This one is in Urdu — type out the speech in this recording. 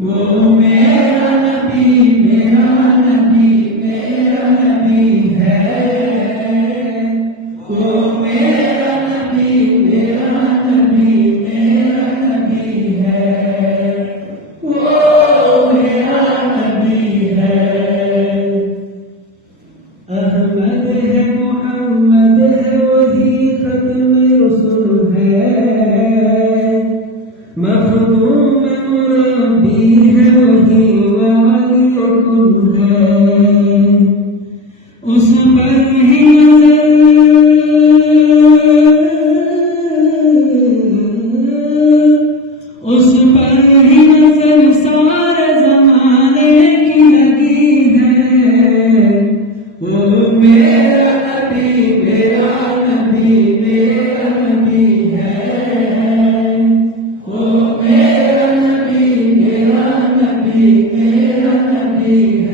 وہ میرا نبی ہے، وہ میرا نبی ہے، وہ میرا نبی ہے۔ احمد ہے، محمد ہے، وہی ختم رسول ہے، مخدوم مربی ہے، وہی والی کل ہے، اس پر ہی نظر سارے زمانے کی لگی ہے، وہ میرا نبی ہے، وہ میرا نبی ہے۔